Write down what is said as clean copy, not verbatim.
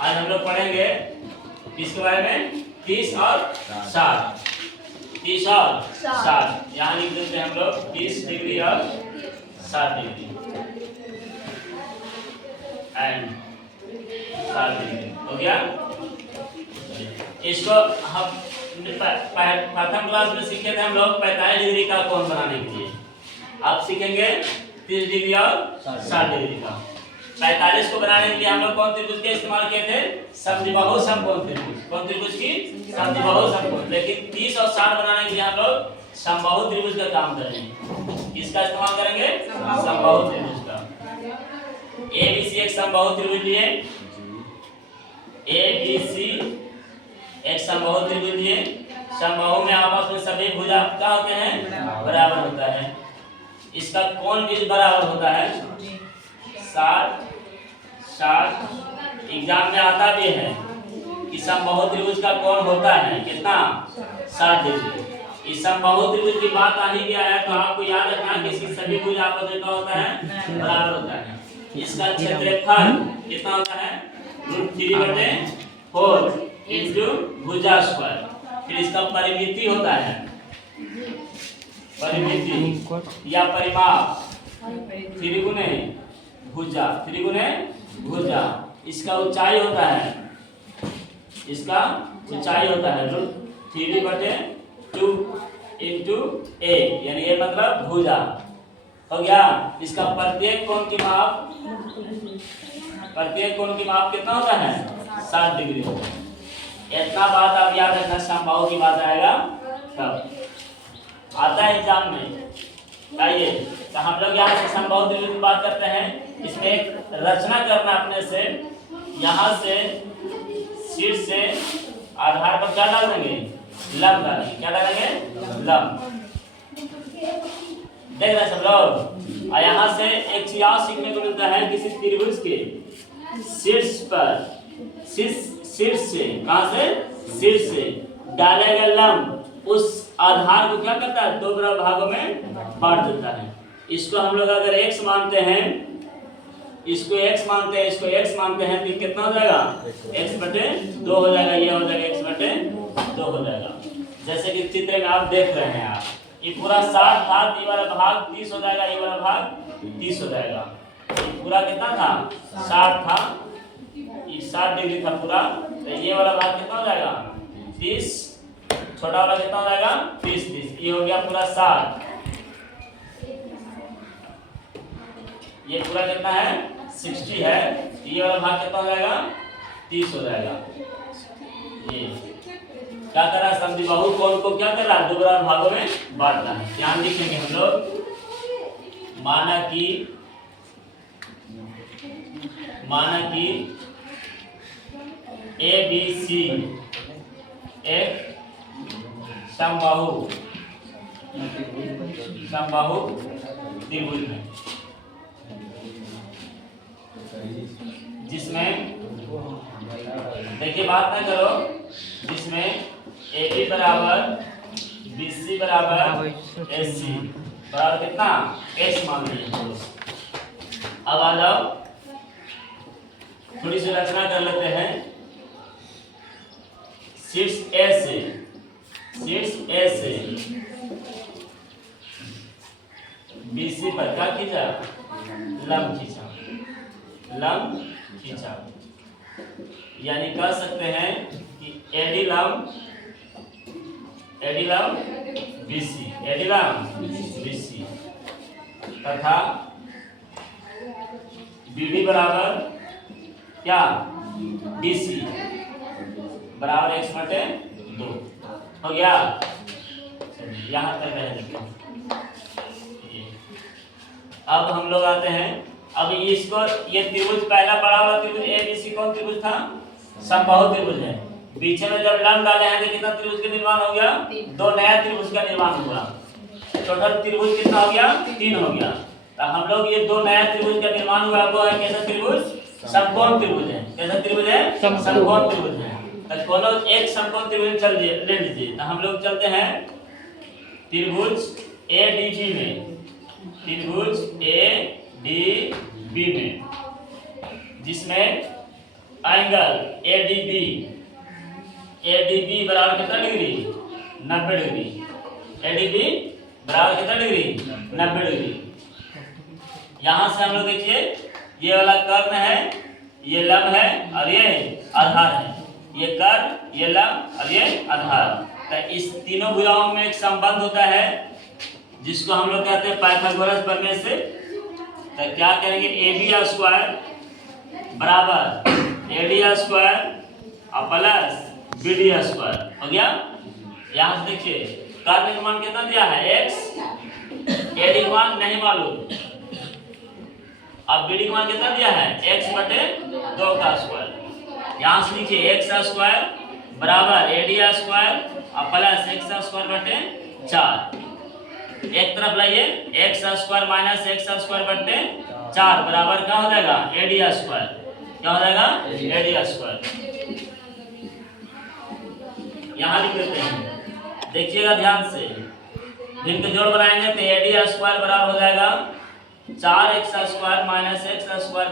आज हम लोग पढ़ेंगे किसके बारे में? 30 और 60। 30 और 60 यहाँ लिख देते हैं हम लोग 30 डिग्री और 60 डिग्री एंड 60 डिग्री हो गया। इसको हम प्रथम क्लास में सीखे थे हम लोग 45 डिग्री का कोण बनाने के लिए। अब सीखेंगे 30 डिग्री और 60 डिग्री का। 45 को बनाने के लिए हम लोग कौन त्रिभुज के इस्तेमाल किए थे? समद्विबाहु समकोण त्रिभुज। कौन त्रिभुज की? समद्विबाहु समकोण। लेकिन 30 और 60 बनाने के लिए हम लोग समबाहु त्रिभुज का काम करेंगे। किसका इस्तेमाल करेंगे? समबाहु त्रिभुज का। ABC एक समबाहु त्रिभुज लिए, ABC एक समबाहु त्रिभुज लिए। समबाहु में आपस में सभी भुजा क्या होते हैं? बराबर होता है। इसका कोण भी बराबर होता है 60 60। एग्जाम में आता भी है कि समबाहु त्रिभुज का कोण होता है कितना? 60 डिग्री। इस समबाहु त्रिभुज की बात आ ही गया है तो आपको याद रखना कि इसकी सभी भुज आपस में क्या होता है? बराबर होता है। इसका क्षेत्रफल कितना होता है? √3/4 इंटू भुजा स्क्वायर। फिर इसका परिमिति होता है, परिमिति या परिमाप 3 गुने भुजा, 3 गुने भुजा। इसका ऊंचाई होता है, इसका ऊंचाई होता है √3/2 इंटू a, यानी ये मतलब भुजा हो गया। इसका प्रत्येक कोण की माप, प्रत्येक कोण की माप कितना होता है? 60 डिग्री होता है। इतना बात आप याद रखना, समबाहु की बात आएगा तब आता है एग्जाम में। आइए तो हम लोग यहाँ से समबाहु त्रिभुज की बात करते हैं। इसमें एक रचना करना अपने से, यहाँ से शीर्ष से आधार पर क्या डाल देंगे? लंब डालेंगे। क्या डालेंगे? लंब। देख रहे सब लोग। और यहाँ से एक चीज और सीखने को मिलता है, किसी त्रिभुज के शीर्ष पर, शीर्ष से, कहाँ से? शीर्ष से डाले गए लंब उस आधार को क्या करता है? 2 बराबर भागों में बांट देता है। इसको हम लोग अगर x मानते हैं, इसको x मानते हैं, इसको x मानते हैं तो कितना हो जाएगा? x/2 हो जाएगा। ये हो जाएगा x/2 हो जाएगा। जैसे कि चित्र में आप देख रहे हैं, आप ये पूरा 60 था, ये वाला भाग 30 हो जाएगा, ये वाला भाग 30 हो जाएगा। ये पूरा कितना था? 60 था, ये 60 डिग्री था पूरा, तो ये वाला भाग कितना हो जाएगा? 30। छोटा वाला कितना हो जाएगा? 30। ये हो गया पूरा 60। ये पूरा कितना है? 60 है। ये वाला भाग कितना हो जाएगा? 30 हो जाएगा। ये क्या कर रहा है? समद्विबाहु कोण को क्या कर रहा है? 2 बराबर भागों में बांट रहा है। ध्यान लिखेंगे हम लोग। माना कि ABC एक समबाहु त्रिभुज है, जिसमें देखिए बात ना करो, जिसमें AB बराबर BC बराबर AC बराबर कितना? x मान लीजिए। अब आ जाओ, थोड़ी सी रचना कर लेते हैं। शीर्ष A से BC पर क्या खींचा? लंब खींचा। यानी कह सकते हैं कि AD लंब BC तथा BD बराबर क्या? BC बराबर x/2 हो गया। यहाँ तक है। अब हम लोग आते हैं, अब इसको, ये त्रिभुज पहला बड़ा वाला त्रिभुज ABC कौन त्रिभुज था? समबाहु त्रिभुज है। बीच में जब लंब डाले हैं तो कितना त्रिभुज का निर्माण हो गया? 2 नया त्रिभुज का निर्माण हुआ। टोटल त्रिभुज कितना हो गया? 3 हो गया। तो हम लोग ये 2 नया त्रिभुज का निर्माण हुआ, वो है कैसा त्रिभुज? समकोण त्रिभुज है। कैसा त्रिभुज है? समकोण त्रिभुज है। तो कोनो एक समकोण त्रिभुज ले लीजिए। तो हम लोग चलते हैं त्रिभुज ADB में, त्रिभुज ADB में, जिसमें एंगल एडीबी बराबर कितना डिग्री 90 डिग्री। एडीबी बराबर कितना डिग्री 90 डिग्री। यहां से हम लोग देखिए ये वाला कर्ण है, ये लंब है और ये आधार है। ये कर्ण, ये लंब और ये आधार। तो इस तीनों भुजाओं में एक संबंध होता है जिसको हम लोग कहते हैं पाइथागोरस प्रमेय से। तो क्या करेंगे, ए बी स्क्वायर बराबर ए डी स्क्वायर और प्लस बी डी स्क्वायर हो गया। यहाँ से देखिए कर्ण का मान कितना दिया है x, ए डी का मान नहीं मालूम, अब बी डी का मान कितना दिया है x बटे 2 का स्क्वायर। यहाँ से लिखिए x स्क्वायर बराबर ए डी स्क्वायर और प्लस x स्क्वायर बटे 4। एक तरफ लाइए x square minus x square बटे 4 बराबर क्या हो जाएगा ए डी स्क्वायर। क्या हो जाएगा ए डी स्क्वायर। यहाँ लिख देते हैं, देखिएगा ध्यान से, जिनके जोड़ बनाएंगे तो ए डी स्क्वायर बराबर हो जाएगा 4x square minus x square